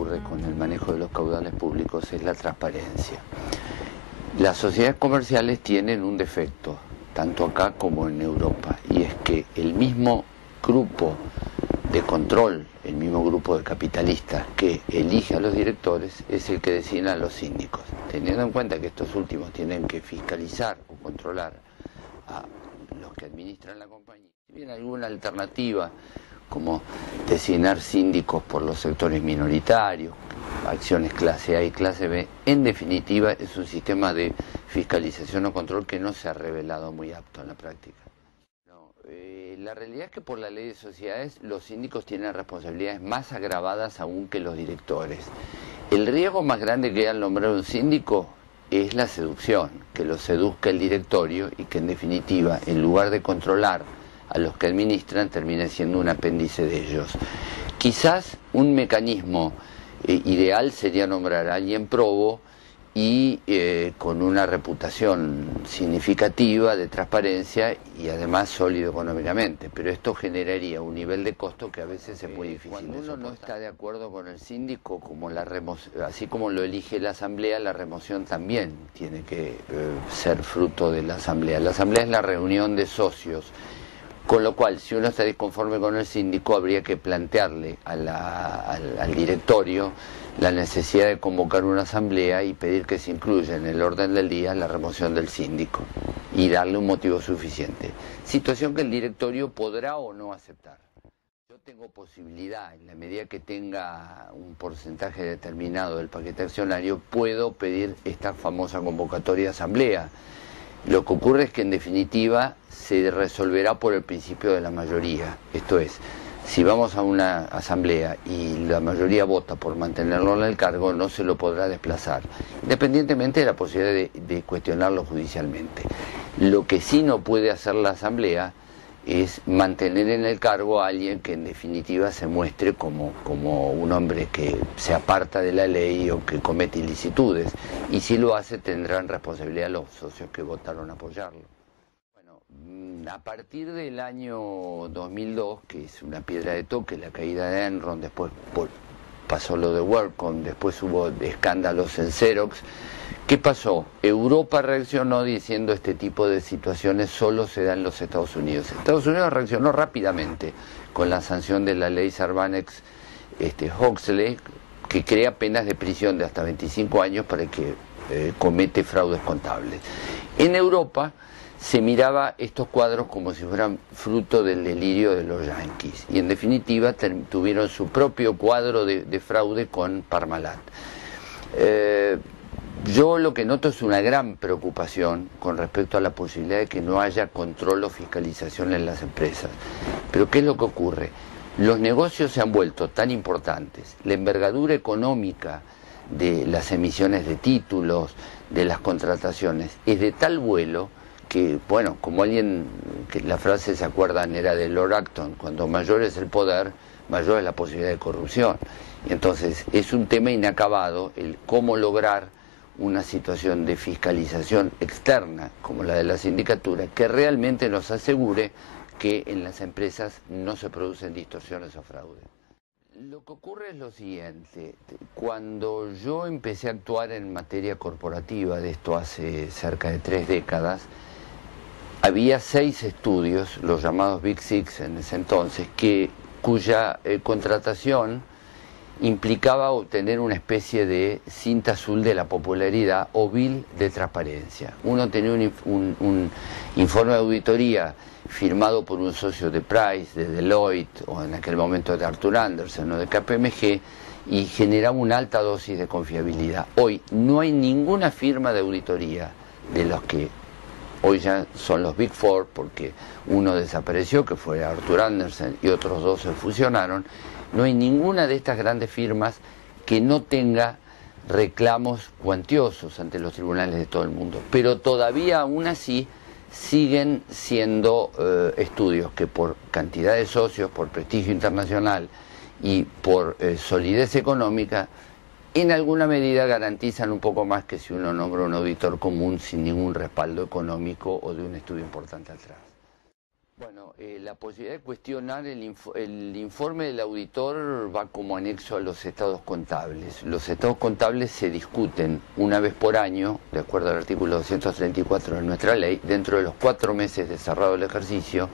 ocurre con el manejo de los caudales públicos es la transparencia. Las sociedades comerciales tienen un defecto, tanto acá como en Europa, y es que el mismo grupo de control, el mismo grupo de capitalistas que elige a los directores es el que designa a los síndicos, teniendo en cuenta que estos últimos tienen que fiscalizar o controlar a los que administran la compañía. Si bien alguna alternativa, como designar síndicos por los sectores minoritarios, acciones clase A y clase B, en definitiva es un sistema de fiscalización o control que no se ha revelado muy apto en la práctica. La realidad es que por la ley de sociedades los síndicos tienen responsabilidades más agravadas aún que los directores. El riesgo más grande que al nombrar un síndico es la seducción, que lo seduzca el directorio y que en definitiva, en lugar de controlar a los que administran, termine siendo un apéndice de ellos. Quizás un mecanismo ideal sería nombrar a alguien probo y con una reputación significativa de transparencia y además sólido económicamente, pero esto generaría un nivel de costo que a veces es muy difícil. Cuando uno no está de acuerdo con el síndico, como así como lo elige la asamblea, la remoción también tiene que ser fruto de la asamblea. La asamblea es la reunión de socios, con lo cual, si uno está disconforme con el síndico, habría que plantearle al directorio la necesidad de convocar una asamblea y pedir que se incluya en el orden del día la remoción del síndico y darle un motivo suficiente. Situación que el directorio podrá o no aceptar. Yo tengo posibilidad, en la medida que tenga un porcentaje determinado del paquete accionario, puedo pedir esta famosa convocatoria de asamblea. Lo que ocurre es que en definitiva se resolverá por el principio de la mayoría. Esto es, si vamos a una asamblea y la mayoría vota por mantenerlo en el cargo, no se lo podrá desplazar, independientemente de la posibilidad de cuestionarlo judicialmente. Lo que sí no puede hacer la asamblea es mantener en el cargo a alguien que en definitiva se muestre como un hombre que se aparta de la ley o que comete ilicitudes, y si lo hace tendrán responsabilidad los socios que votaron a apoyarlo. Bueno, a partir del año 2002, que es una piedra de toque, la caída de Enron, después pasó lo de WorldCom, después hubo escándalos en Xerox. ¿Qué pasó? Europa reaccionó diciendo este tipo de situaciones solo se dan en los Estados Unidos. Estados Unidos reaccionó rápidamente con la sanción de la ley Sarbanes-Oxley, que crea penas de prisión de hasta 25 años para el que comete fraudes contables. En Europa se miraba estos cuadros como si fueran fruto del delirio de los yanquis y en definitiva tuvieron su propio cuadro de fraude con Parmalat. Yo lo que noto es una gran preocupación con respecto a la posibilidad de que no haya control o fiscalización en las empresas. Pero ¿qué es lo que ocurre? Los negocios se han vuelto tan importantes, la envergadura económica de las emisiones de títulos, de las contrataciones, es de tal vuelo que, bueno, como alguien, que la frase se acuerdan era de Lord Acton, cuando mayor es el poder, mayor es la posibilidad de corrupción. Y entonces es un tema inacabado el cómo lograr una situación de fiscalización externa, como la de la sindicatura, que realmente nos asegure que en las empresas no se producen distorsiones o fraudes. Lo que ocurre es lo siguiente: cuando yo empecé a actuar en materia corporativa, de esto hace cerca de 3 décadas, había 6 estudios, los llamados Big Six en ese entonces, cuya contratación implicaba obtener una especie de cinta azul de la popularidad o bill de transparencia. Uno tenía un informe de auditoría firmado por un socio de Price, de Deloitte, o en aquel momento de Arthur Andersen o de KPMG, y generaba una alta dosis de confiabilidad. Hoy no hay ninguna firma de auditoría de los que hoy ya son los Big Four, porque uno desapareció, que fue Arthur Andersen, y otros 2 se fusionaron. No hay ninguna de estas grandes firmas que no tenga reclamos cuantiosos ante los tribunales de todo el mundo. Pero todavía aún así siguen siendo estudios que por cantidad de socios, por prestigio internacional y por solidez económica, en alguna medida garantizan un poco más que si uno nombra un auditor común sin ningún respaldo económico o de un estudio importante atrás. Bueno, la posibilidad de cuestionar el informe del auditor va como anexo a los estados contables. Los estados contables se discuten una vez por año, de acuerdo al artículo 234 de nuestra ley. Dentro de los 4 meses de cerrado el ejercicio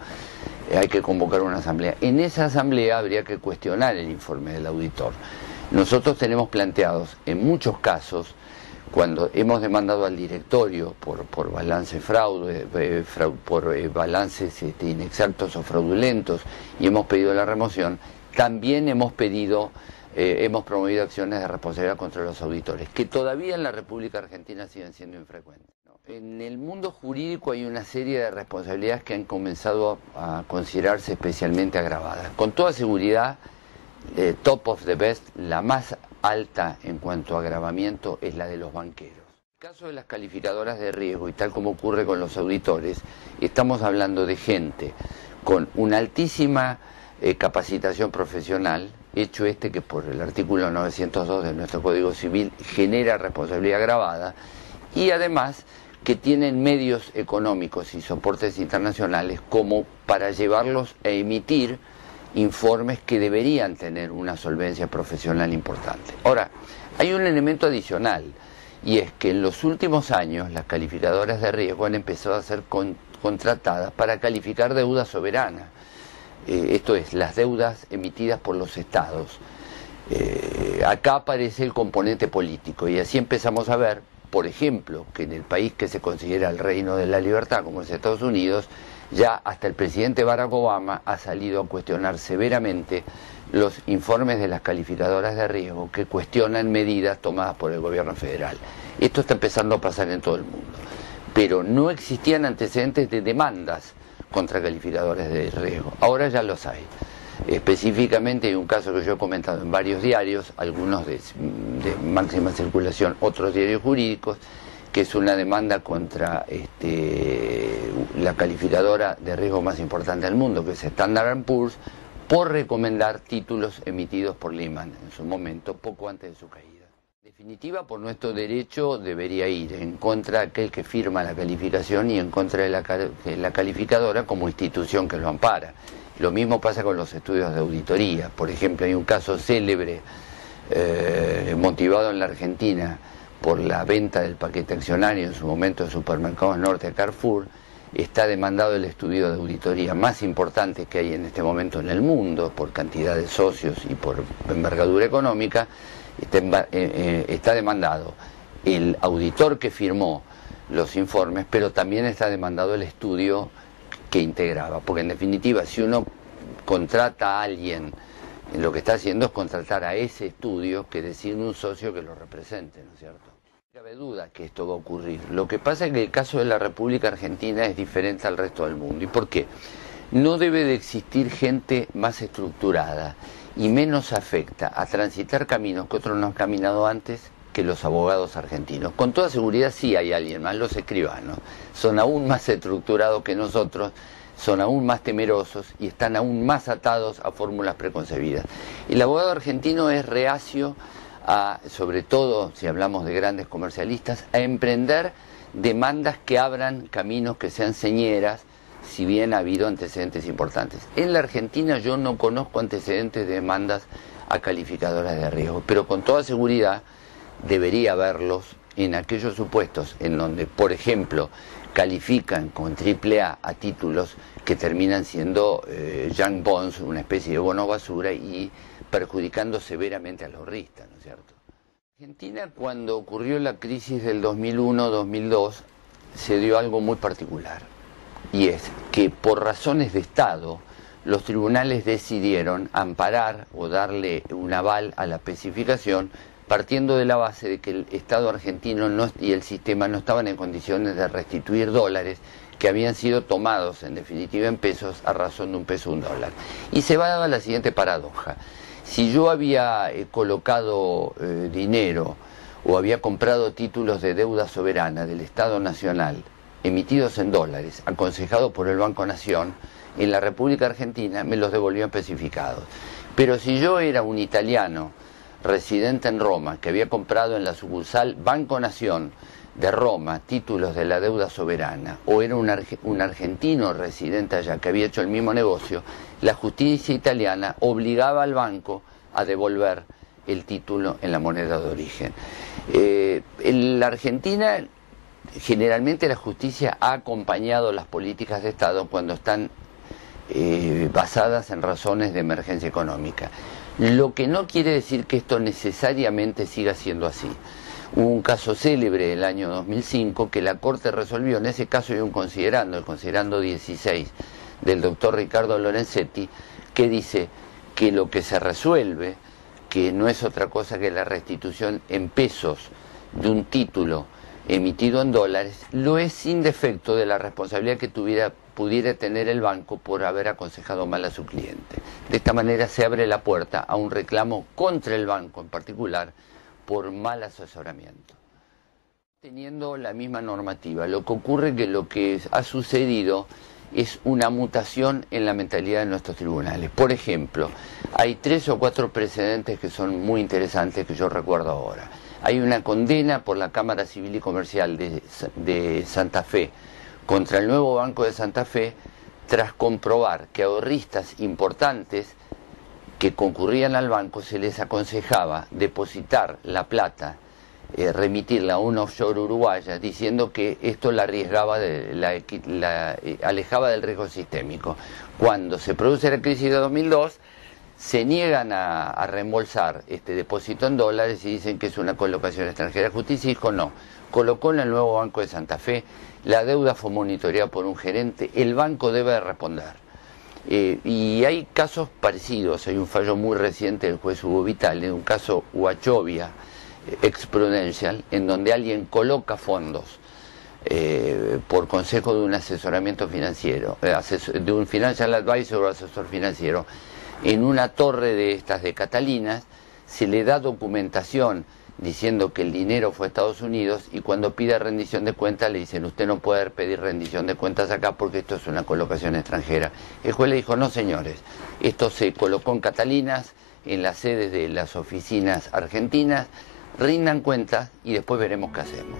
hay que convocar una asamblea. En esa asamblea habría que cuestionar el informe del auditor. Nosotros tenemos planteados, en muchos casos, cuando hemos demandado al directorio por balance fraude, por balances inexactos o fraudulentos, y hemos pedido la remoción, también hemos promovido acciones de responsabilidad contra los auditores, que todavía en la República Argentina siguen siendo infrecuentes. En el mundo jurídico hay una serie de responsabilidades que han comenzado a considerarse especialmente agravadas. Con toda seguridad, top of the best, la más alta en cuanto a agravamiento es la de los banqueros. En el caso de las calificadoras de riesgo, y tal como ocurre con los auditores, estamos hablando de gente con una altísima capacitación profesional, hecho que por el artículo 902 de nuestro Código Civil genera responsabilidad agravada, y además que tienen medios económicos y soportes internacionales como para llevarlos a emitir informes que deberían tener una solvencia profesional importante. Ahora, hay un elemento adicional, y es que en los últimos años las calificadoras de riesgo han empezado a ser contratadas para calificar deuda soberana, esto es, las deudas emitidas por los estados. Acá aparece el componente político, y así empezamos a ver, por ejemplo, que en el país que se considera el reino de la libertad, como es Estados Unidos, ya hasta el presidente Barack Obama ha salido a cuestionar severamente los informes de las calificadoras de riesgo que cuestionan medidas tomadas por el gobierno federal. Esto está empezando a pasar en todo el mundo, pero no existían antecedentes de demandas contra calificadores de riesgo. Ahora ya los hay. Específicamente hay un caso que yo he comentado en varios diarios, algunos de máxima circulación, otros diarios jurídicos, que es una demanda contra la calificadora de riesgo más importante del mundo, que es Standard & Poor's, por recomendar títulos emitidos por Lehman en su momento, poco antes de su caída. En definitiva, por nuestro derecho debería ir en contra de aquel que firma la calificación y en contra de la calificadora como institución que lo ampara. Lo mismo pasa con los estudios de auditoría. Por ejemplo, hay un caso célebre motivado en la Argentina por la venta del paquete accionario en su momento de Supermercados Norte a Carrefour. Está demandado el estudio de auditoría más importante que hay en este momento en el mundo, por cantidad de socios y por envergadura económica. Está demandado el auditor que firmó los informes, pero también está demandado el estudio que integraba, porque en definitiva, si uno contrata a alguien, lo que está haciendo es contratar a ese estudio que designe un socio que lo represente, ¿no es cierto? No cabe duda que esto va a ocurrir. Lo que pasa es que el caso de la República Argentina es diferente al resto del mundo. ¿Y por qué? No debe de existir gente más estructurada y menos afecta a transitar caminos que otros no han caminado antes que los abogados argentinos. Con toda seguridad sí hay alguien más, los escribanos. Son aún más estructurados que nosotros, son aún más temerosos y están aún más atados a fórmulas preconcebidas. El abogado argentino es reacio sobre todo si hablamos de grandes comercialistas, a emprender demandas que abran caminos que sean señeras, si bien ha habido antecedentes importantes. En la Argentina yo no conozco antecedentes de demandas a calificadoras de riesgo, pero con toda seguridad debería haberlos en aquellos supuestos en donde, por ejemplo, califican con AAA a títulos que terminan siendo junk bonds, una especie de bono basura, y perjudicando severamente a los ahorristas, ¿no es cierto? En Argentina, cuando ocurrió la crisis del 2001-2002, se dio algo muy particular, y es que por razones de Estado, los tribunales decidieron amparar o darle un aval a la especificación, partiendo de la base de que el Estado argentino y el sistema no estaban en condiciones de restituir dólares que habían sido tomados en definitiva en pesos a razón de $1 $1. Y se va a dar la siguiente paradoja. Si yo había colocado dinero o había comprado títulos de deuda soberana del Estado Nacional emitidos en dólares, aconsejado por el Banco Nación, en la República Argentina me los devolvían especificados. Pero si yo era un italiano residente en Roma, que había comprado en la sucursal Banco Nación de Roma títulos de la deuda soberana, o era un argentino residente allá que había hecho el mismo negocio, la justicia italiana obligaba al banco a devolver el título en la moneda de origen. En la Argentina, generalmente la justicia ha acompañado las políticas de Estado cuando están basadas en razones de emergencia económica. Lo que no quiere decir que esto necesariamente siga siendo así. Hubo un caso célebre del año 2005 que la Corte resolvió. En ese caso hay un considerando, el considerando 16 del doctor Ricardo Lorenzetti, que dice que lo que se resuelve, que no es otra cosa que la restitución en pesos de un título emitido en dólares, lo es sin defecto de la responsabilidad que pudiera tener el banco por haber aconsejado mal a su cliente. De esta manera se abre la puerta a un reclamo contra el banco en particular por mal asesoramiento. Teniendo la misma normativa, lo que ocurre es que lo que ha sucedido es una mutación en la mentalidad de nuestros tribunales. Por ejemplo, hay 3 o 4 precedentes que son muy interesantes que yo recuerdo ahora. Hay una condena por la Cámara Civil y Comercial de Santa Fe contra el nuevo Banco de Santa Fe tras comprobar que ahorristas importantes que concurrían al banco se les aconsejaba depositar la plata, remitirla a una offshore uruguaya, diciendo que esto la arriesgaba, alejaba del riesgo sistémico. Cuando se produce la crisis de 2002, se niegan a reembolsar este depósito en dólares y dicen que es una colocación extranjera. Justicia dijo no, colocó en el nuevo Banco de Santa Fe, la deuda fue monitoreada por un gerente, el banco debe responder. Y hay casos parecidos, hay un fallo muy reciente del juez Hugo Vitale, un caso Huachovia, ex Prudential, en donde alguien coloca fondos por consejo de un asesoramiento financiero, de un financial advisor o asesor financiero, en una torre de estas de Catalinas, se le da documentación diciendo que el dinero fue a Estados Unidos y cuando pide rendición de cuentas le dicen usted no puede pedir rendición de cuentas acá porque esto es una colocación extranjera. El juez le dijo no señores, esto se colocó en Catalinas, en las sedes de las oficinas argentinas, rindan cuentas y después veremos qué hacemos.